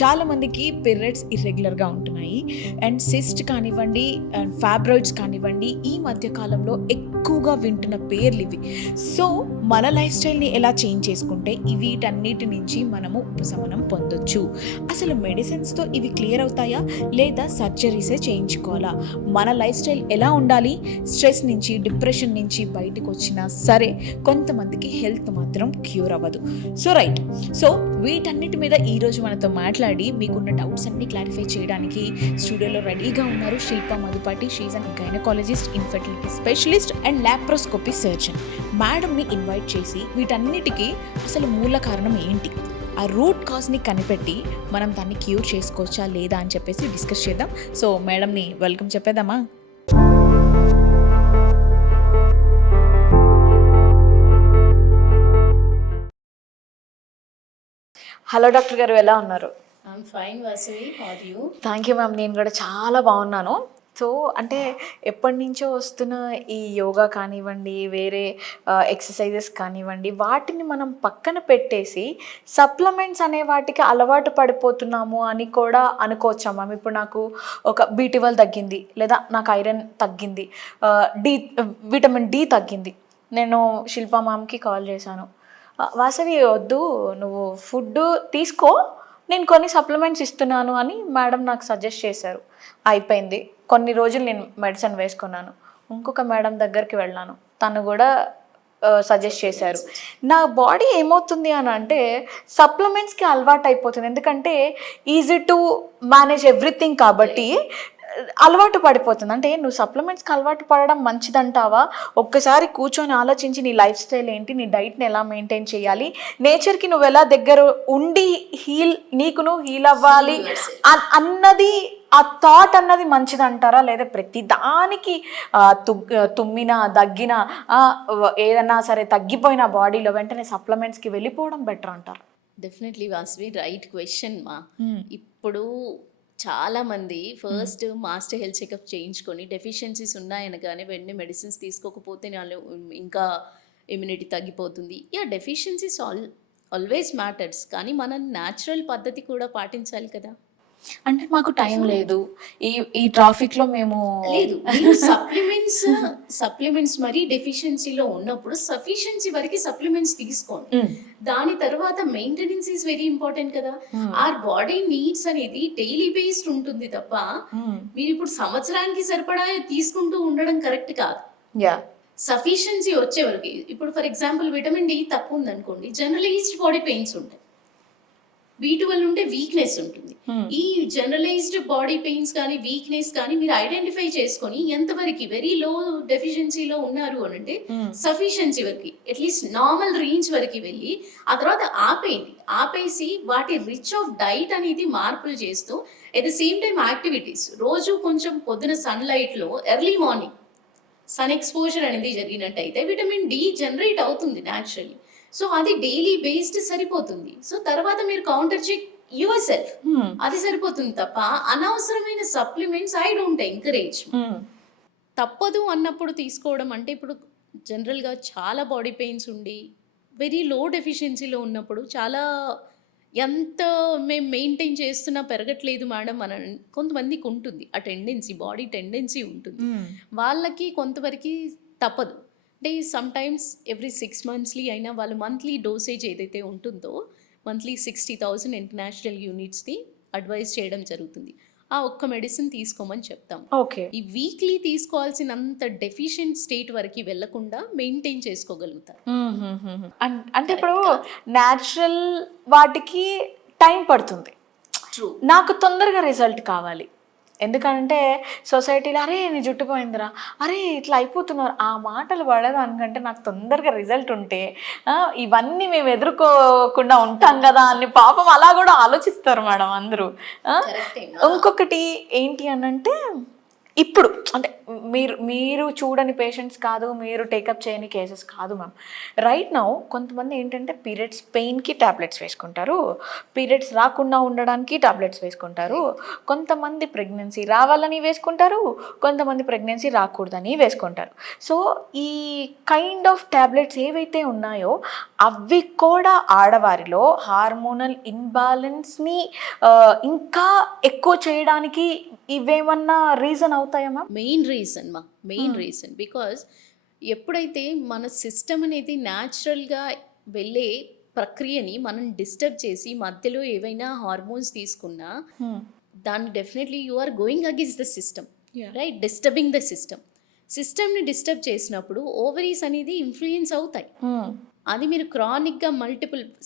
చాలామందికి పీరియడ్స్ ఇర్రెగ్యులర్గా ఉంటున్నాయి and cyst కానివ్వండి అండ్ ఫైబ్రాయిడ్స్ కానివ్వండి ఈ మధ్య కాలంలో ఎక్కువగా వింటున్న పేర్లు ఇవి. సో మన లైఫ్ స్టైల్ని ఎలా చేంజ్ చేసుకుంటే వీటన్నిటి నుంచి మనము ఉపశమనం పొందొచ్చు. అసలు మెడిసిన్స్తో ఇవి క్లియర్ అవుతాయా లేదా సర్జరీసే చేయించుకోవాలా? మన లైఫ్ స్టైల్ ఎలా ఉండాలి? స్ట్రెస్ నుంచి డిప్రెషన్ నుంచి బయటకు వచ్చినా సరే కొంతమందికి హెల్త్ మాత్రం క్యూర్ అవ్వదు. సో వీటన్నిటి మీద ఈరోజు మనతో మాట్లాడి మీకున్న డౌట్స్ అన్ని క్లారిఫై చేయడానికి స్టూడియోలో రెడీగా ఉన్నారు Shilpa Madhupati. She an gynaecologist, infertility specialist and laparoscopy surgeon. మేడంని ఇన్వైట్ చేసి వీటన్నిటికీ అసలు మూల కారణం ఏంటి, ఆ రూట్ కాజ్ని కనిపెట్టి మనం దాన్ని క్యూర్ చేసుకోవచ్చా లేదా అని చెప్పేసి డిస్కస్ చేద్దాం. సో మేడంని వెల్కమ్ చెప్పేద్దామా? హలో డాక్టర్ గారు, ఎలా ఉన్నారు? I'm fine, Vasavi. How are you? Thank you ma'am, నేను కూడా చాలా బాగున్నాను. సో అంటే ఎప్పటి నుంచో వస్తున్న ఈ యోగా కానివ్వండి, వేరే ఎక్సర్సైజెస్ కానివ్వండి, వాటిని మనం పక్కన పెట్టేసి సప్లిమెంట్స్ అనే వాటికి అలవాటు పడిపోతున్నాము అని కూడా అనుకోవచ్చా మ్యామ్? ఇప్పుడు నాకు ఒక B12 తగ్గింది, లేదా నాకు ఐరన్ తగ్గింది, విటమిన్ D తగ్గింది. నేను శిల్ప మ్యామ్కి కాల్ చేశాను, వాసవి వద్దు నువ్వు ఫుడ్ తీసుకో, నేను కొన్ని సప్లిమెంట్స్ ఇస్తున్నాను అని మేడం నాకు సజెస్ట్ చేశారు. అయిపోయింది, కొన్ని రోజులు నేను మెడిసిన్ వేసుకున్నాను. ఇంకొక మేడం దగ్గరికి వెళ్ళాను, తను కూడా సజెస్ట్ చేశారు. నా బాడీ ఏమవుతుంది అని అంటే సప్లిమెంట్స్కి అలవాటు అయిపోతుంది. ఎందుకంటే ఈజీ టు మేనేజ్ ఎవ్రీథింగ్ కాబట్టి అలవాటు పడిపోతుంది. అంటే నువ్వు సప్లిమెంట్స్కి అలవాటు పడడం మంచిదంటావా? ఒక్కసారి కూర్చొని ఆలోచించి నీ లైఫ్ స్టైల్ ఏంటి, నీ డైట్ని ఎలా మెయింటైన్ చేయాలి, నేచర్కి నువ్వు ఎలా దగ్గర ఉండి నీకు నువ్వు హీల్ అవ్వాలి అన్నది, ఆ థాట్ అన్నది మంచిదంటారా? లేదా ప్రతి దానికి తుమ్మినా దగ్గినా ఏదన్నా సరే తగ్గిపోయిన బాడీలో వెంటనే సప్లిమెంట్స్కి వెళ్ళిపోవడం బెటర్ అంటారా? డెఫినెట్లీ వాసవి, రైట్ క్వశ్చన్ మా. ఇప్పుడు చాలా మంది ఫస్ట్ మాస్టర్ హెల్త్ చెకప్ చేయించుకొని డెఫిషియన్సీస్ ఉన్నాయనగానే వెంటనే మెడిసిన్స్ తీసుకోకపోతే ఇంకా ఇమ్యూనిటీ తగ్గిపోతుంది. డెఫిషియన్సీస్ ఆల్వేస్ మ్యాటర్స్, కానీ మనం న్యాచురల్ పద్ధతి కూడా పాటించాలి కదా. అంటే మాకు టైం లేదు, ఈ ట్రాఫిక్లో మేము లేదు. సప్లిమెంట్స్ మరీ డెఫిషియన్సీలో ఉన్నప్పుడు సఫిషియన్సీ వరకు సప్లిమెంట్స్ తీసుకోండి. దాని తర్వాత మెయింటెనెన్స్ ఈజ్ వెరీ ఇంపార్టెంట్ కదా. ఆర్ బాడీ నీడ్స్ అనేది డైలీ బేస్డ్ ఉంటుంది తప్ప మీరు ఇప్పుడు సంవత్సరానికి సరిపడా తీసుకుంటూ ఉండడం కరెక్ట్ కాదు. సఫిషియన్సీ వచ్చే వరకు, ఇప్పుడు ఫర్ ఎగ్జాంపుల్ విటమిన్ D తక్కువ ఉంది అనుకోండి, జనరలైజ్డ్ బాడీ పెయిన్స్ ఉంటాయి. B12 ఉంటే వీక్నెస్ ఉంటుంది. ఈ జనరలైజ్డ్ బాడీ పెయిన్స్ కానీ వీక్నెస్ కానీ మీరు ఐడెంటిఫై చేసుకొని ఎంతవరకు వెరీ లో డెఫిషియన్సీలో ఉన్నారు అని అంటే సఫిషియన్సీ వరకు అట్లీస్ట్ నార్మల్ రేంజ్ వరకు వెళ్ళి ఆ తర్వాత ఆపేసి వాటి రిచ్ ఆఫ్ డైట్ అనేది మార్పులు చేస్తూ at the same time activities రోజు కొంచెం పొద్దున సన్లైట్లో ఎర్లీ మార్నింగ్ సన్ ఎక్స్పోజర్ అనేది జరిగినట్టయితే విటమిన్ D జనరేట్ అవుతుంది న్యాచురల్లీ. సో అది డైలీ బేస్డ్ సరిపోతుంది. సో తర్వాత మీరు కౌంటర్ చెక్ యువర్ సెల్ఫ్, అది సరిపోతుంది తప్ప అనవసరమైన సప్లిమెంట్స్ ఐ డోంట్ ఎంకరేజ్. తప్పదు అన్నప్పుడు తీసుకోవడం అంటే, ఇప్పుడు జనరల్గా చాలా బాడీ పెయిన్స్ ఉండి వెరీ లో డెఫిషియన్సీలో ఉన్నప్పుడు చాలా ఎంత మేము మెయింటైన్ చేస్తున్నా పెరగట్లేదు మేడం అని కొంతమందికి ఉంటుంది. ఆ టెండెన్సీ, బాడీ టెండెన్సీ ఉంటుంది. వాళ్ళకి కొంతవరకు తప్పదు. అంటే సమ్ టైమ్స్ ఎవ్రీ 6 monthsly అయినా వాళ్ళు మంత్లీ డోసేజ్ ఏదైతే ఉంటుందో మంత్లీ 60,000 ఇంటర్నేషనల్ యూనిట్స్ని అడ్వైజ్ చేయడం జరుగుతుంది. ఆ ఒక్క మెడిసిన్ తీసుకోమని చెప్తాం. ఓకే, ఈ వీక్లీ తీసుకోవాల్సినంత డెఫిషియెంట్ స్టేట్ వరకు వెళ్లకుండా మెయింటైన్ చేసుకోగలుగుతారు. అంటే ఇప్పుడు న్యాచురల్ వాటికి టైం పడుతుంది. నాకు తొందరగా రిజల్ట్ కావాలి, ఎందుకంటే సొసైటీలో అరే నీ జుట్టు పోయిందిరా, అరే ఇట్లా అయిపోతున్నారు, ఆ మాటలు పడేదానికంటే నాకు తొందరగా రిజల్ట్ ఉంటే ఇవన్నీ మేము ఎదుర్కోకుండా ఉంటాం కదా అని పాపం అలా కూడా ఆలోచిస్తారు మేడం అందరూ. ఇంకొకటి ఏంటి అనంటే ఇప్పుడు అంటే మీరు చూడని పేషెంట్స్ కాదు, మీరు టేకప్ చేయని కేసెస్ కాదు మ్యామ్. రైట్ నౌ కొంతమంది ఏంటంటే పీరియడ్స్ పెయిన్కి టాబ్లెట్స్ వేసుకుంటారు, పీరియడ్స్ రాకుండా ఉండడానికి టాబ్లెట్స్ వేసుకుంటారు, కొంతమంది ప్రెగ్నెన్సీ రావాలని వేసుకుంటారు, కొంతమంది ప్రెగ్నెన్సీ రాకూడదని వేసుకుంటారు. సో ఈ కైండ్ ఆఫ్ టాబ్లెట్స్ ఏవైతే ఉన్నాయో అవి కూడా ఆడవారిలో హార్మోనల్ ఇన్బ్యాలెన్స్ని ఇంకా ఎక్కువ చేయడానికి ఇవేమన్నా రీజన్ అవుతాయా మ్యామ్? మెయిన్ రీజన్ బికాజ్ ఎప్పుడైతే మన సిస్టమ్ అనేది న్యాచురల్గా వెళ్ళే ప్రక్రియని మనం డిస్టర్బ్ చేసి మధ్యలో ఏవైనా హార్మోన్స్ తీసుకున్నా దాన్ని definitely you are going against the system, right? Disturbing the సిస్టమ్ని డిస్టర్బ్ చేసినప్పుడు ఓవరీస్ అనేది ఇన్ఫ్లుయెన్స్ అవుతాయి. అది మీరు క్రానిక్గా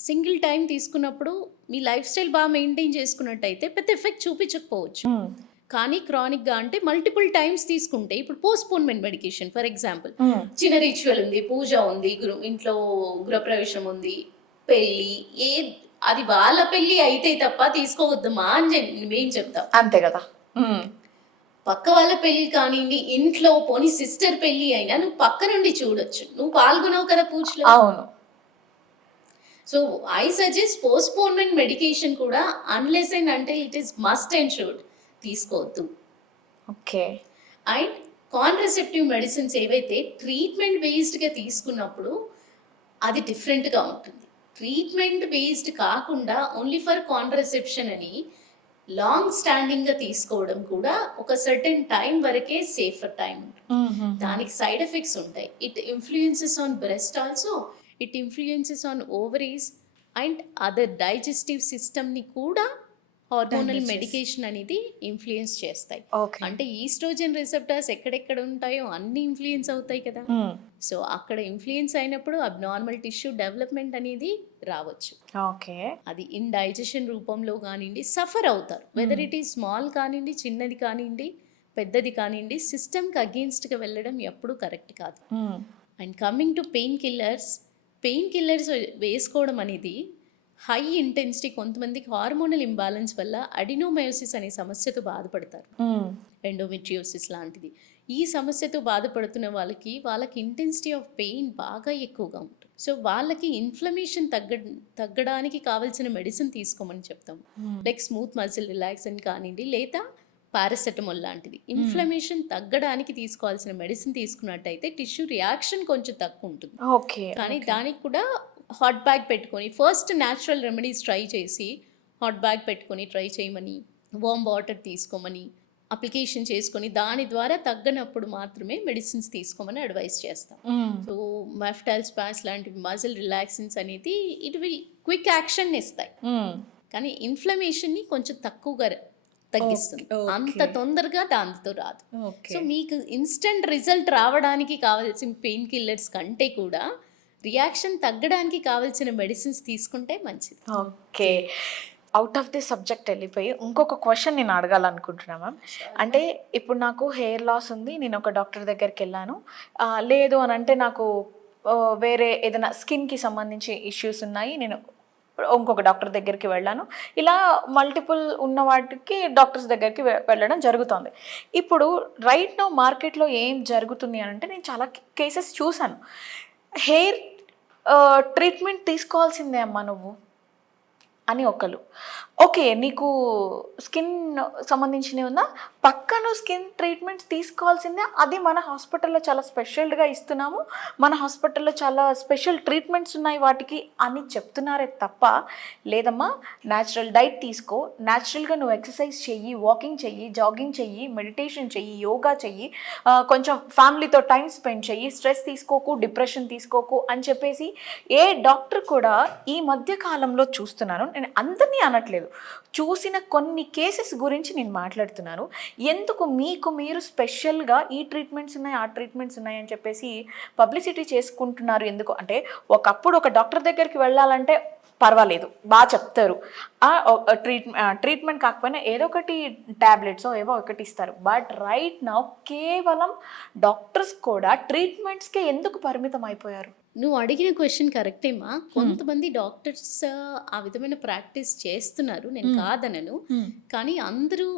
సింగిల్ టైం తీసుకున్నప్పుడు మీ లైఫ్ స్టైల్ బాగా మెయింటైన్ చేసుకున్నట్టయితే పెద్ద ఎఫెక్ట్ చూపించకపోవచ్చు. కానీ క్రానిక్గా అంటే మల్టిపుల్ టైమ్స్ తీసుకుంటే, ఇప్పుడు పోస్ట్పోన్మెంట్ మెడికేషన్ ఫర్ ఎగ్జాంపుల్, చిన్న రిచువల్ ఉంది, పూజ ఉంది, ఇంట్లో గృహప్రవేశం ఉంది, పెళ్ళి, అది వాళ్ళ పెళ్ళి అయితే తప్ప తీసుకోవద్దమ్మా అని మేము చెప్తాం. అంతే కదా. పక్క వాళ్ళ పెళ్ళి కానివ్వండి, ఇంట్లో పోనీ సిస్టర్ పెళ్ళి అయినా నువ్వు పక్క నుండి చూడొచ్చు, నువ్వు పాల్గొనవు కదా పూజలో. అవును. So I suggest postponement medication కూడా unless and until it is must and should తీసుకోవద్దు. ఓకే. అండ్ కాంట్రసెప్టివ్ మెడిసిన్స్ ఏవైతే ట్రీట్మెంట్ బేస్డ్గా తీసుకున్నప్పుడు అది డిఫరెంట్గా ఉంటుంది. ట్రీట్మెంట్ బేస్డ్ కాకుండా ఓన్లీ ఫర్ కాంట్రసెప్షన్ అని లాంగ్ స్టాండింగ్గా తీసుకోవడం కూడా ఒక సర్టెన్ టైం వరకే సేఫర్ టైం ఉంటుంది. దానికి సైడ్ ఎఫెక్ట్స్ ఉంటాయి. It influences on breast also, it influences on ovaries and other digestive సిస్టమ్ని కూడా హార్మోనల్ మెడికేషన్ అనేది ఇన్ఫ్లుయెన్స్ చేస్తాయి. అంటే ఈస్ట్రోజన్ రిసెప్టర్స్ ఎక్కడెక్కడ ఉంటాయో అన్ని ఇన్ఫ్లుయెన్స్ అవుతాయి కదా. సో అక్కడ ఇన్ఫ్లుయెన్స్ అయినప్పుడు అబ్నార్మల్ టిష్యూ డెవలప్మెంట్ అనేది రావచ్చు. ఓకే. అది ఇండైజెషన్ రూపంలో కానివ్వండి సఫర్ అవుతారు. వెదర్ ఇట్ ఈస్ స్మాల్ కానివ్వండి, చిన్నది కానివ్వండి, పెద్దది కానివ్వండి, సిస్టమ్కి అగేన్స్ట్గా వెళ్ళడం ఎప్పుడూ కరెక్ట్ కాదు. And coming to pain killers వేసుకోవడం అనేది హై ఇంటెన్సిటీ, కొంతమందికి హార్మోనల్ ఇంబ్యాలెన్స్ వల్ల అడినోమయోసిస్ అనే సమస్యతో బాధపడతారు, ఎండోమెట్రియోసిస్ లాంటిది. ఈ సమస్యతో బాధపడుతున్న వాళ్ళకి ఇంటెన్సిటీ ఆఫ్ పెయిన్ బాగా ఎక్కువగా ఉంటుంది. సో వాళ్ళకి ఇన్ఫ్లమేషన్ తగ్గడానికి కావాల్సిన మెడిసిన్ తీసుకోమని చెప్తాం. లైక్ స్మూత్ మజిల్ రిలాక్సెంట్ కానివ్వండి, లేదా పారాసెటమాల్ లాంటిది. ఇన్ఫ్లమేషన్ తగ్గడానికి తీసుకోవాల్సిన మెడిసిన్ తీసుకున్నట్టయితే టిష్యూ రియాక్షన్ కొంచెం తక్కువ ఉంటుంది. కానీ దానికి కూడా హాట్ బ్యాగ్ పెట్టుకొని ఫస్ట్ న్యాచురల్ రెమెడీస్ ట్రై చేసి హాట్ బ్యాగ్ పెట్టుకొని ట్రై చేయమని, వార్మ్ వాటర్ తీసుకోమని, అప్లికేషన్ చేసుకొని దాని ద్వారా తగ్గనప్పుడు మాత్రమే మెడిసిన్స్ తీసుకోమని అడ్వైస్ చేస్తాం. సో మెఫ్టాల్ స్పాస్ లాంటి మజిల్ రిలాక్సెన్స్ అనేది ఇట్ విల్ క్విక్ యాక్షన్ ఇస్తాయి, కానీ ఇన్ఫ్లమేషన్ని కొంచెం తక్కువగా తగ్గిస్తుంది. అంత తొందరగా దాంతో రాదు. సో మీకు ఇన్స్టెంట్ రిజల్ట్ రావడానికి కావాల్సిన పెయిన్ కిల్లర్స్ కంటే కూడా రియాక్షన్ తగ్గడానికి కావాల్సిన మెడిసిన్స్ తీసుకుంటే మంచిది. Okay. Out of the subject వెళ్ళిపోయి ఇంకొక క్వశ్చన్ నేను అడగాలనుకుంటున్నా మ్యామ్. అంటే ఇప్పుడు నాకు హెయిర్ లాస్ ఉంది, నేను ఒక డాక్టర్ దగ్గరికి వెళ్ళాను, లేదు అని అంటే నాకు వేరే ఏదైనా స్కిన్కి సంబంధించి ఇష్యూస్ ఉన్నాయి, నేను ఇంకొక డాక్టర్ దగ్గరికి వెళ్ళాను, ఇలా మల్టిపుల్ ఉన్న వాటికి డాక్టర్స్ దగ్గరికి వెళ్ళడం జరుగుతుంది. ఇప్పుడు రైట్ నౌ మార్కెట్లో ఏం జరుగుతుంది అని అంటే నేను చాలా కేసెస్ చూశాను. హెయిర్ ట్రీట్మెంట్ తీసుకోవాల్సిందే అమ్మా నువ్వు అని ఒకరు, ఓకే నీకు స్కిన్ సంబంధించినవి ఉందా, పక్కన స్కిన్ ట్రీట్మెంట్స్ తీసుకోవాల్సిందే, అది మన హాస్పిటల్లో చాలా స్పెషల్గా ఇస్తున్నాము, మన హాస్పిటల్లో చాలా స్పెషల్ ట్రీట్మెంట్స్ ఉన్నాయి వాటికి అని చెప్తున్నారే తప్ప, లేదమ్మా న్యాచురల్ డైట్ తీసుకో, న్యాచురల్గా నువ్వు ఎక్సర్సైజ్ చెయ్యి, వాకింగ్ చెయ్యి, జాగింగ్ చెయ్యి, మెడిటేషన్ చెయ్యి, యోగా చెయ్యి, కొంచెం ఫ్యామిలీతో టైం స్పెండ్ చెయ్యి, స్ట్రెస్ తీసుకోకు, డిప్రెషన్ తీసుకోకు అని చెప్పేసి ఏ డాక్టర్ కూడా ఈ మధ్య కాలంలో చూస్తున్నాను. నేను అందరినీ అనట్లేదు, చూసిన కొన్ని కేసెస్ గురించి నేను మాట్లాడుతున్నాను. ఎందుకు మీకు మీరు స్పెషల్గా ఈ ట్రీట్మెంట్స్ ఉన్నాయి, ఆ ట్రీట్మెంట్స్ ఉన్నాయి అని చెప్పేసి పబ్లిసిటీ చేసుకుంటున్నారు? ఎందుకు అంటే ఒకప్పుడు ఒక డాక్టర్ దగ్గరికి వెళ్ళాలంటే పర్వాలేదు బాగా చెప్తారు, ట్రీట్మెంట్ కాకపోయినా ఏదో ఒకటి ట్యాబ్లెట్స్ ఏవో ఒకటి ఇస్తారు. బట్ రైట్ నౌ కేవలం డాక్టర్స్ కూడా ట్రీట్మెంట్స్కే ఎందుకు పరిమితం అయిపోయారు? నువ్వు అడిగిన క్వశ్చన్ కరెక్టేమా. కొంతమంది డాక్టర్స్ ఆ విధమైన ప్రాక్టీస్ చేస్తున్నారు, నేను కాదనను. కానీ అందరూ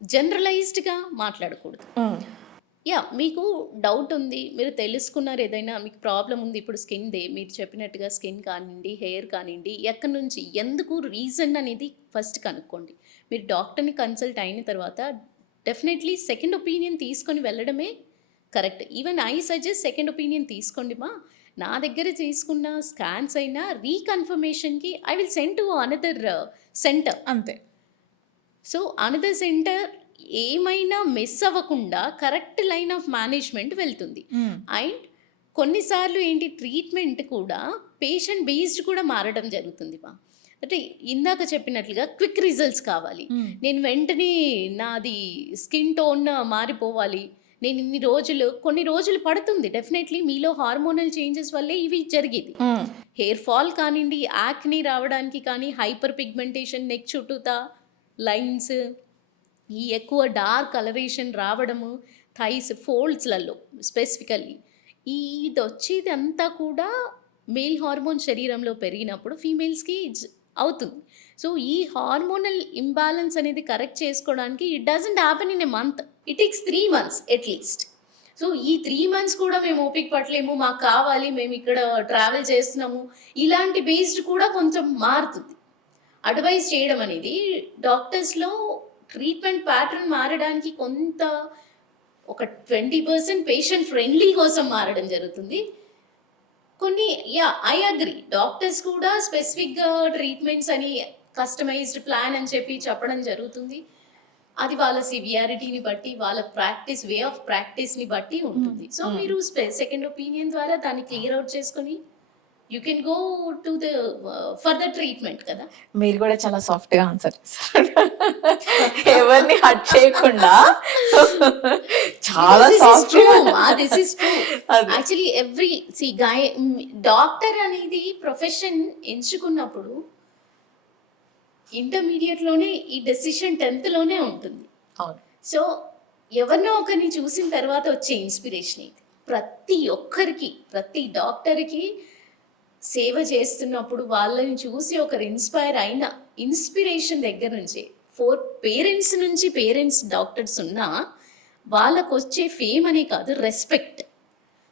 జనరలైజ్డ్గా మాట్లాడకూడదు. యా, మీకు డౌట్ ఉంది, మీరు తెలుసుకున్నారు, ఏదైనా మీకు ప్రాబ్లం ఉంది, ఇప్పుడు స్కిన్దే మీరు చెప్పినట్టుగా స్కిన్ కానివ్వండి, హెయిర్ కానివ్వండి, ఎక్కడి నుంచి ఎందుకు రీజన్ అనేది ఫస్ట్ కనుక్కోండి. మీరు డాక్టర్ని కన్సల్ట్ అయిన తర్వాత డెఫినెట్లీ సెకండ్ ఒపీనియన్ తీసుకొని వెళ్ళడమే correct. Even I suggest second opinion తీసుకోండి మా. నా దగ్గర తీసుకున్న స్కాన్స్ అయినా రీకన్ఫర్మేషన్కి I will send to another centre. అంతే. సో అనదర్ సెంటర్ ఏమైనా మిస్ అవ్వకుండా కరెక్ట్ లైన్ ఆఫ్ మేనేజ్మెంట్ వెళ్తుంది. అండ్ కొన్నిసార్లు ఏంటి, ట్రీట్మెంట్ కూడా పేషెంట్ బేస్డ్ కూడా మారడం జరుగుతుంది మా. అంటే ఇందాక చెప్పినట్లుగా క్విక్ రిజల్ట్స్ కావాలి, నేను వెంటనే నాది స్కిన్ టోన్ మారిపోవాలి, నేను ఇన్ని రోజులు, కొన్ని రోజులు పడుతుంది డెఫినెట్లీ. మీలో హార్మోనల్ చేంజెస్ వల్లే ఇవి జరిగేది. హెయిర్ ఫాల్ కానివ్వండి, యాక్ని రావడానికి కానీ, హైపర్ పిగ్మెంటేషన్, నెక్ చుట్టూతా లైన్స్, ఈ ఎక్కువ డార్క్ కలరేషన్ రావడము, థైస్ ఫోల్డ్స్లలో స్పెసిఫికల్లీ ఇది వచ్చేది అంతా కూడా మేల్ హార్మోన్ శరీరంలో పెరిగినప్పుడు ఫీమేల్స్కి అవుతుంది. సో ఈ హార్మోనల్ ఇంబ్యాలెన్స్ అనేది కరెక్ట్ చేసుకోవడానికి it doesn't happen in a month, it takes 3 months at least. So ఈ 3 months కూడా మేము ఓపిక పట్టలేము, మాకు కావాలి, మేము ఇక్కడ ట్రావెల్ చేస్తున్నాము, ఇలాంటి బేస్డ్ కూడా కొంచెం మారుతుంది. అడ్వైస్ చేయడం అనేది డాక్టర్స్లో ట్రీట్మెంట్ ప్యాటర్న్ మారడానికి కొంత ఒక 20% పేషెంట్ ఫ్రెండ్లీ కోసం మారడం జరుగుతుంది. కొన్ని ఐ అగ్రీ, డాక్టర్స్ కూడా స్పెసిఫిక్గా ట్రీట్మెంట్స్ అని కస్టమైజ్డ్ ప్లాన్ అని చెప్పి చెప్పడం జరుగుతుంది. అది వాళ్ళ సివియారిటీని బట్టి, వాళ్ళ ప్రాక్టీస్, వే ఆఫ్ ప్రాక్టీస్ని బట్టి ఉంటుంది. సో మీరు సెకండ్ ఒపీనియన్ ద్వారా దాన్ని క్లియర్ అవుట్ చేసుకొని you can go to the further treatment కదా. మీరు కూడా చాలా సాఫ్ట్గా ఆన్సర్ చేశారు, ఎవరిని హట్ చేయకుండా చాలా soft. This is true actually. Every doctor అనేది ప్రొఫెషన్ ఎంచుకున్నప్పుడు ఇంటర్మీడియట్లోనే ఈ డెసిషన్ 10th లోనే ఉంటుంది. అవును. సో ఎవరినో ఒకరిని చూసిన తర్వాత వచ్చే ఇన్స్పిరేషన్ ఇది. ప్రతి ఒక్కరికి, ప్రతి డాక్టర్కి సేవ చేస్తున్నప్పుడు వాళ్ళని చూసి ఒకరు ఇన్స్పైర్ అయిన ఇన్స్పిరేషన్ దగ్గర నుంచి, పేరెంట్స్ నుంచి, పేరెంట్స్ డాక్టర్స్ ఉన్నా వాళ్ళకు వచ్చే ఫేమ్ అనే కాదు, రెస్పెక్ట్,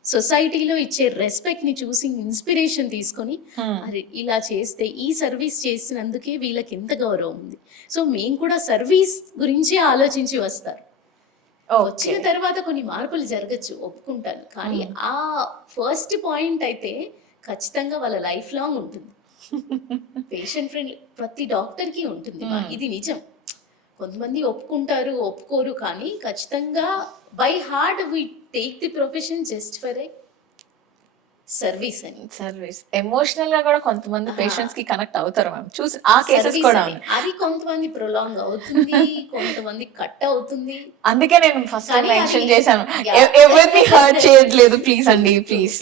సొసైటీలో ఇచ్చే రెస్పెక్ట్ని చూసి ఇన్స్పిరేషన్ తీసుకొని అరే ఇలా చేస్తే, ఈ సర్వీస్ చేసినందుకే వీళ్ళకి ఎంత గౌరవం ఉంది, సో మేము కూడా సర్వీస్ గురించి ఆలోచించి వస్తారు. వచ్చిన తర్వాత కొన్ని మార్పులు జరగచ్చు, ఒప్పుకుంటాను, కానీ ఆ ఫస్ట్ పాయింట్ అయితే ఖచ్చితంగా వాళ్ళ లైఫ్ లాంగ్ ఉంటుంది. పేషెంట్ ఫ్రెండ్లీ ప్రతి డాక్టర్కి ఉంటుంది, ఇది నిజం. కొంతమంది ఒప్పుకుంటారు, ఒప్పుకోరు, కానీ ఖచ్చితంగా by heart we take the profession just for a service అని. సర్వీస్ ఎమోషనల్ గా కూడా కొంతమంది పేషెంట్స్ కి కనెక్ట్ అవుతారు మ్యామ్, చూసి ఆ కేసెస్ కూడా. అది కొంతమంది ప్రొలాంగ్ అవుతుంది, కొంతమంది కట్ అవుతుంది. అందుకే నేను ఫస్ట్ మెన్షన్ చేశాను, ఎవరిని హర్ట్ చేయట్లేదు ప్లీజ్ అండి, please.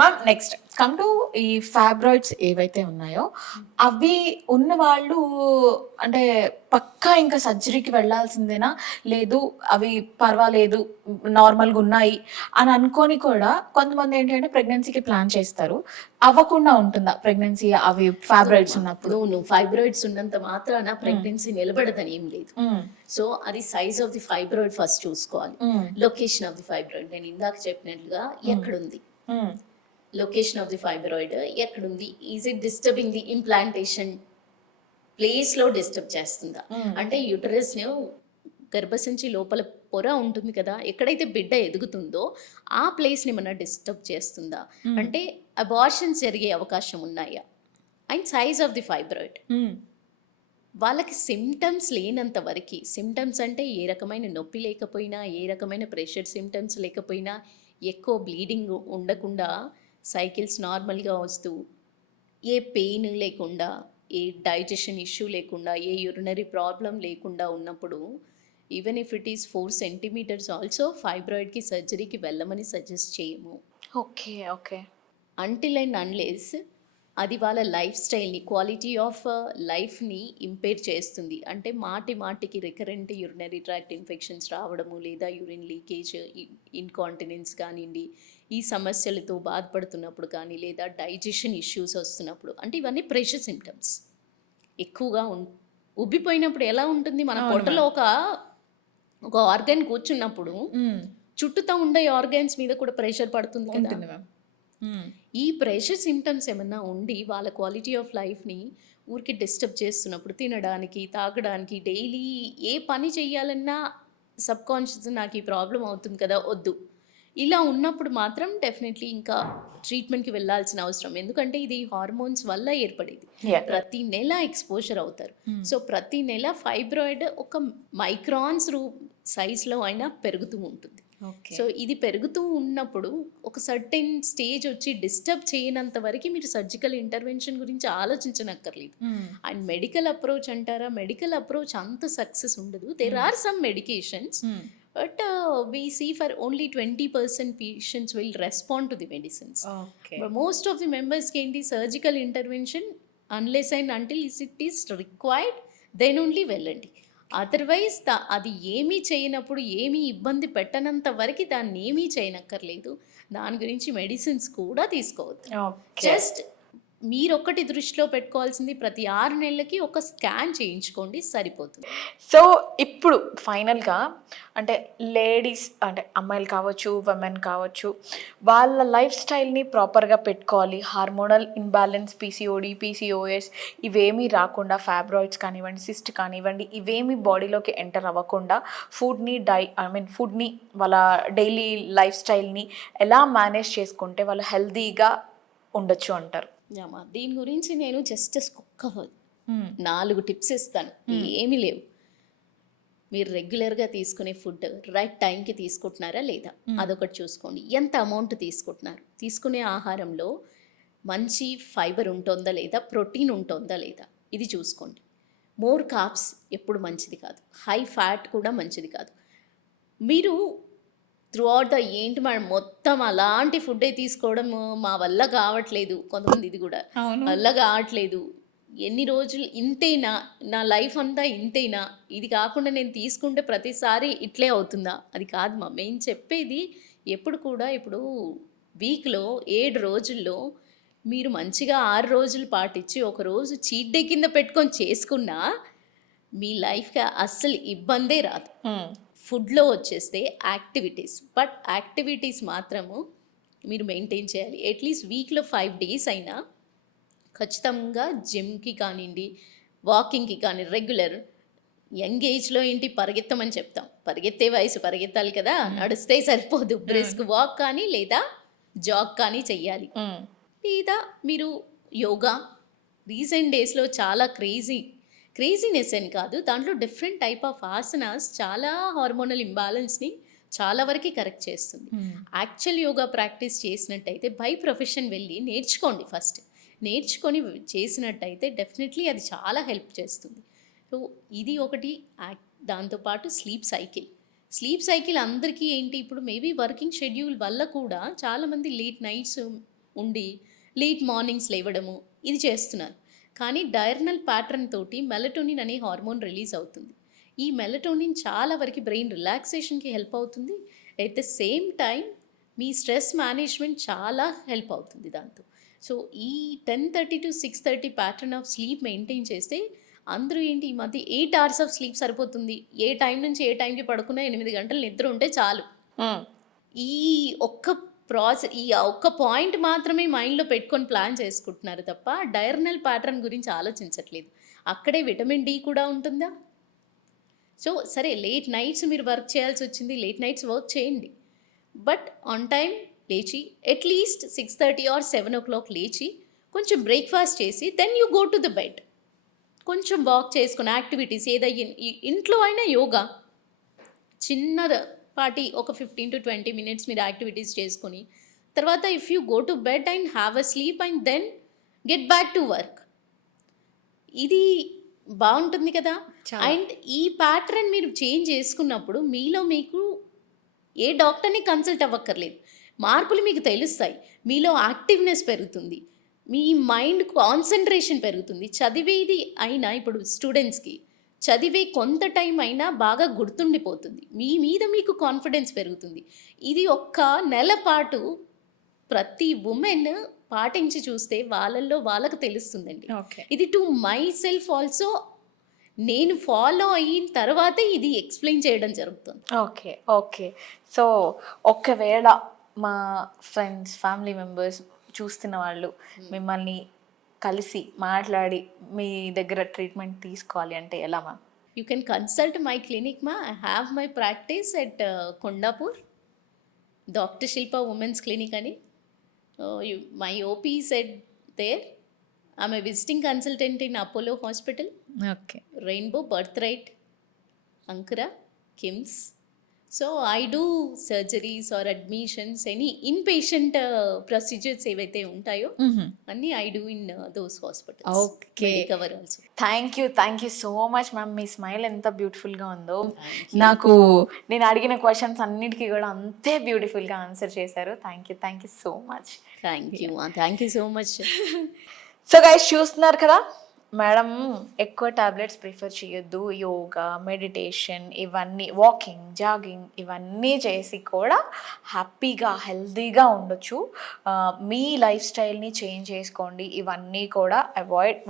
Ma'am next come to ఈ ఫైబ్రాయిడ్స్ ఏవైతే ఉన్నాయో అవి ఉన్న వాళ్ళు అంటే పక్కా ఇంకా సర్జరీకి వెళ్ళాల్సిందేనా, లేదు అవి పర్వాలేదు నార్మల్గా ఉన్నాయి అని అనుకొని కూడా కొంతమంది ఏంటంటే ప్రెగ్నెన్సీకి ప్లాన్ చేస్తారు, అవ్వకుండా ఉంటుందా ప్రెగ్నెన్సీ అవి ఫైబ్రాయిడ్స్ ఉన్నప్పుడు? నువ్వు ఫైబ్రాయిడ్స్ ఉన్నంత మాత్రాన ప్రెగ్నెన్సీ నిలబడదని ఏం లేదు. సో అది size of the fibroid first చూసుకోవాలి, లొకేషన్ ఆఫ్ ది ఫైబ్రాయిడ్. నేను ఇందాక చెప్పినట్లుగా ఎక్కడుంది, లొకేషన్ ఆఫ్ ది ఫైబ్రాయిడ్ ఎక్కడుంది, is it disturbing the implantation ప్లేస్లో డిస్టర్బ్ చేస్తుందా, అంటే యూటరస్ గర్భసంచి లోపల పొర ఉంటుంది కదా, ఎక్కడైతే బిడ్డ ఎదుగుతుందో ఆ ప్లేస్ని ఏమన్నా డిస్టర్బ్ చేస్తుందా, అంటే అబార్షన్స్ జరిగే అవకాశం ఉన్నాయా, and size of the fibroid. వాళ్ళకి సిమ్టమ్స్ లేనంత వరకు, సిమ్టమ్స్ అంటే ఏ రకమైన నొప్పి లేకపోయినా, ఏ రకమైన ప్రెషర్ సిమ్టమ్స్ లేకపోయినా, ఎక్కువ బ్లీడింగ్ ఉండకుండా, సైకిల్స్ నార్మల్గా వస్తూ, ఏ పెయిన్ లేకుండా, ఏ డైజెషన్ ఇష్యూ లేకుండా, ఏ యూరినరీ ప్రాబ్లం లేకుండా ఉన్నప్పుడు, even if it is 4 centimeters also ఫైబ్రాయిడ్కి సర్జరీకి వెళ్ళమని సజెస్ట్ చేయము. Okay okay. Until and unless అది వాళ్ళ లైఫ్ స్టైల్ని, క్వాలిటీ ఆఫ్ లైఫ్ని ఇంపేర్ చేస్తుంది. అంటే మాటికి రికరెంట్ యూరినరీ ట్రాక్ట్ ఇన్ఫెక్షన్స్ రావడము, లేదా యూరిన్ లీకేజ్, ఇన్కాంటినెన్స్ కానివ్వండి, ఈ సమస్యలతో బాధపడుతున్నప్పుడు కానీ, లేదా డైజెషన్ ఇష్యూస్ వస్తున్నప్పుడు, అంటే ఇవన్నీ ప్రెషర్ సిమ్టమ్స్ ఎక్కువగా ఉబ్బిపోయినప్పుడు ఎలా ఉంటుంది మన పొట్టలో ఒక ఆర్గన్ కూర్చున్నప్పుడు చుట్టూతో ఉండే ఆర్గాన్స్ మీద కూడా ప్రెషర్ పడుతుంది కదా. ఉంటుంది మ్యామ్. ఈ ప్రెషర్ సిమ్టమ్స్ ఏమన్నా ఉండి వాళ్ళ క్వాలిటీ ఆఫ్ లైఫ్ని ఊరికి డిస్టర్బ్ చేస్తున్నప్పుడు, తినడానికి తాగడానికి డైలీ ఏ పని చేయాలన్నా సబ్ కాన్షియస్ నాకు ఈ ప్రాబ్లం అవుతుంది కదా, వద్దు, ఇలా ఉన్నప్పుడు మాత్రం డెఫినెట్లీ ఇంకా ట్రీట్మెంట్కి వెళ్ళాల్సిన అవసరం. ఎందుకంటే ఇది హార్మోన్స్ వల్ల ఏర్పడేది. Yeah. ప్రతి నెల ఎక్స్పోజర్ అవుతారు. సో ప్రతి నెల ఫైబ్రాయిడ్ ఒక మైక్రాన్స్ సైజ్లో అయినా పెరుగుతూ ఉంటుంది. ఓకే. సో ఇది పెరుగుతూ ఉన్నప్పుడు ఒక సర్టెన్ స్టేజ్ వచ్చి డిస్టర్బ్ చేయనంత వరకు మీరు సర్జికల్ ఇంటర్వెన్షన్ గురించి ఆలోచించనక్కర్లేదు. అండ్ మెడికల్ అప్రోచ్ అంటారా, మెడికల్ అప్రోచ్ అంత సక్సెస్ ఉండదు. There are some medications, but we see for only 20% patients will respond to the medicines. Okay. But most of the members can the surgical intervention unless and until it is required, then only వెళ్ళండి. Otherwise అది ఏమీ చేయనప్పుడు, ఏమీ ఇబ్బంది పెట్టనంత వరకు దాన్ని ఏమీ చేయనక్కర్లేదు. దాని గురించి మెడిసిన్స్ కూడా తీసుకోవద్దు. ఓకే. జస్ట్ మీరొక్కటి దృష్టిలో పెట్టుకోవాల్సింది ప్రతి 6 నెలలకి ఒక స్కాన్ చేయించుకోండి, సరిపోతుంది. సో ఇప్పుడు ఫైనల్గా అంటే లేడీస్ అంటే అమ్మాయిలు కావచ్చు, విమెన్ కావచ్చు, వాళ్ళ లైఫ్ స్టైల్ని ప్రాపర్గా పెట్టుకోవాలి. హార్మోనల్ ఇన్బ్యాలెన్స్, పీసీఓడి, పీసీఓఎస్ ఇవేమీ రాకుండా, ఫైబ్రాయిడ్స్ కానివ్వండి, సిస్ట్ కానివ్వండి, ఇవేమీ బాడీలోకి ఎంటర్ అవ్వకుండా ఫుడ్ని వాళ్ళ డైలీ లైఫ్ స్టైల్ని ఎలా మేనేజ్ చేసుకుంటే వాళ్ళు హెల్తీగా ఉండొచ్చు అంటారు? యామా, దీని గురించి నేను జస్ట్ ఒక్క 4 టిప్స్ ఇస్తాను. ఏమీ లేవు. మీరు రెగ్యులర్గా తీసుకునే ఫుడ్ రైట్ టైంకి తీసుకుంటున్నారా లేదా అదొకటి చూసుకోండి. ఎంత అమౌంట్ తీసుకుంటున్నారు, తీసుకునే ఆహారంలో మంచి ఫైబర్ ఉంటుందా లేదా, ప్రోటీన్ ఉంటుందా లేదా, ఇది చూసుకోండి. మోర్ కార్బ్స్ ఎప్పుడు మంచిది కాదు, హై ఫ్యాట్ కూడా మంచిది కాదు. మీరు త్రూ అవుట్ ద ఏంటి మనం మొత్తం అలాంటి ఫుడ్డే తీసుకోవడం మా వల్ల కావట్లేదు, కొంతమంది ఇది కూడా వల్ల కావట్లేదు, ఎన్ని రోజులు ఇంతేనా, నా లైఫ్ అంతా ఇంతేనా, ఇది కాకుండా నేను తీసుకుంటే ప్రతిసారి ఇట్లే అవుతుందా, అది కాదు మా మేము చెప్పేది. ఎప్పుడు కూడా ఇప్పుడు వీక్లో 7 రోజుల్లో మీరు మంచిగా 6 రోజులు పాటించి ఒక రోజు చీట్ డే కింద పెట్టుకొని చేసుకున్నా మీ లైఫ్కి అస్సలు ఇబ్బందే రాదు. ఫుడ్లో వచ్చేస్తే యాక్టివిటీస్, బట్ యాక్టివిటీస్ మాత్రము మీరు మెయింటైన్ చేయాలి. అట్లీస్ట్ వీక్లో 5 days అయినా ఖచ్చితంగా జిమ్కి కానివ్వండి, వాకింగ్కి కానీ రెగ్యులర్. యంగ్ ఏజ్లో ఏంటి పరిగెత్తమని చెప్తాం, పరిగెత్తే వయసు పరిగెత్తాలి కదా, నడిస్తే సరిపోదు. బ్రిస్క్ వాక్ కానీ లేదా జాగ్ కానీ చెయ్యాలి. లేదా మీరు యోగా, రీసెంట్ డేస్లో చాలా క్రేజీనెస్ అని కాదు, దాంట్లో డిఫరెంట్ టైప్ ఆఫ్ ఆసనాస్ చాలా హార్మోనల్ ఇంబ్యాలెన్స్ని చాలా వరకు కరెక్ట్ చేస్తుంది. యాక్చువల్ యోగా ప్రాక్టీస్ చేసినట్టయితే బై ప్రొఫెషన్ వెళ్ళి నేర్చుకోండి. ఫస్ట్ నేర్చుకొని చేసినట్టయితే డెఫినెట్లీ అది చాలా హెల్ప్ చేస్తుంది. సో ఇది ఒకటి. దాంతోపాటు స్లీప్ సైకిల్ అందరికీ ఏంటి, ఇప్పుడు మేబీ వర్కింగ్ షెడ్యూల్ వల్ల కూడా చాలామంది లేట్ నైట్స్ ఉండి లేట్ మార్నింగ్స్ లేవడము ఇది చేస్తున్నారు. కానీ డైర్నల్ ప్యాటర్న్ తోటి మెలటోనిన్ అనే హార్మోన్ రిలీజ్ అవుతుంది. ఈ మెలటోనిన్ చాలా వరకు బ్రెయిన్ రిలాక్సేషన్కి హెల్ప్ అవుతుంది. At the same time me stress management చాలా హెల్ప్ అవుతుంది దాంతో. సో ఈ 10:30 to 6:30 pattern of sleep maintain చేస్తే అందరూ ఏంటి ఈ మధ్య 8 hours ఆఫ్ స్లీప్ సరిపోతుంది, ఏ టైం నుంచి ఏ టైంకి పడుకున్నా 8 గంటలు నిద్ర ఉంటే చాలు. ఈ ఒక్క పాయింట్ మాత్రమే మైండ్లో పెట్టుకొని ప్లాన్ చేసుకుంటున్నారు తప్ప డైర్నల్ ప్యాటర్న్ గురించి ఆలోచించట్లేదు. అక్కడే విటమిన్ డి కూడా ఉంటుందా. సో సరే, లేట్ నైట్స్ మీరు వర్క్ చేయాల్సి వచ్చింది, లేట్ నైట్స్ వర్క్ చేయండి, బట్ ఆన్ టైం లేచి అట్లీస్ట్ 6:30 or 7 o'clock లేచి కొంచెం బ్రేక్ఫాస్ట్ చేసి then you go to the bed. కొంచెం వాక్ చేసుకుని యాక్టివిటీస్ ఏదైనా ఇంట్లో అయినా యోగా చిన్నపాటి ఒక 15 to 20 minutes మీరు యాక్టివిటీస్ చేసుకొని తర్వాత if you go to bed and have a sleep and then get back to work, ఇది బాగుంటుంది కదా. అండ్ ఈ ప్యాటర్న్ మీరు చేంజ్ చేసుకున్నప్పుడు మీలో మీకు ఏ డాక్టర్ని కన్సల్ట్ అవ్వక్కర్లేదు, మార్పులు మీకు తెలుస్తాయి. మీలో యాక్టివ్నెస్ పెరుగుతుంది, మీ మైండ్ కాన్సన్ట్రేషన్ పెరుగుతుంది. చదివేది అయినా ఇప్పుడు స్టూడెంట్స్కి చదివే కొంత టైం అయినా బాగా గుర్తుండిపోతుంది, మీ మీద మీకు కాన్ఫిడెన్స్ పెరుగుతుంది. ఇది ఒక్క నెల పాటు ప్రతి ఉమెన్ పాటించి చూస్తే వాళ్ళల్లో వాళ్ళకు తెలుస్తుందండి. ఇది టు మై సెల్ఫ్ ఆల్సో నేను ఫాలో అయిన తర్వాతే ఇది ఎక్స్ప్లెయిన్ చేయడం జరుగుతుంది. ఓకే. ఓకే. సో, ఒకవేళ మా ఫ్రెండ్స్, ఫ్యామిలీ మెంబర్స్ చూస్తున్న వాళ్ళు మిమ్మల్ని కలిసి, మాట్లాడి మీ దగ్గర ట్రీట్మెంట్ తీసుకోవాలి అంటే ఎలా ma'am? You can consult my clinic, ma. I have my practice at Kondapur, Dr. Shilpa Women's Clinic ani. My OP is at there. I'm a visiting consultant in Apollo Hospital, okay. Rainbow, Birthright, Ankara, KIMS. So I do surgeries or admissions, any inpatient procedures ఏవైతే ఉంటాయో అన్నీ I do in those hospitals. Okay. May cover also. Thank you so much ma'am. Me smile ఎంత బ్యూటిఫుల్గా ఉందో. నాకు నేను అడిగిన questions అన్నిటికీ కూడా అంతే బ్యూటిఫుల్గా ఆన్సర్ చేశారు. Thank you so much. Thank you so much. So guys, చూస్తున్నారు కదా, మేడం ఎక్కువ టాబ్లెట్స్ ప్రిఫర్ చేయొద్దు, యోగా, మెడిటేషన్, ఇవన్నీ వాకింగ్, జాగింగ్ ఇవన్నీ చేసి కూడా హ్యాపీగా, హెల్తీగా ఉండొచ్చు. మీ లైఫ్ స్టైల్ని చేంజ్ చేసుకోండి, ఇవన్నీ కూడా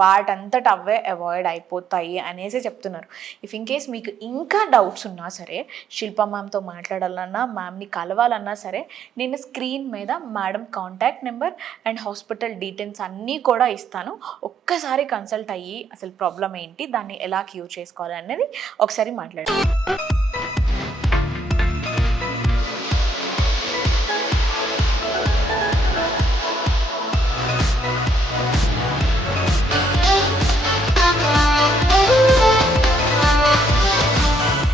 వాటంతట అవే అవాయిడ్ అయిపోతాయి అనేసి చెప్తున్నారు. ఇఫ్ ఇన్ కేస్ మీకు ఇంకా డౌట్స్ ఉన్నా సరే, శిల్ప మ్యామ్తో మాట్లాడాలన్నా, మ్యామ్ని కలవాలన్నా సరే, నేను స్క్రీన్ మీద madam contact number and hospital details అన్నీ కూడా ఇస్తాను. ఒక్కసారి కన్సల్ట్ అయ్యి అసలు ప్రాబ్లం ఏంటి, దాన్ని ఎలా క్యూర్ చేసుకోవాలి అనేది ఒకసారి మాట్లాడండి.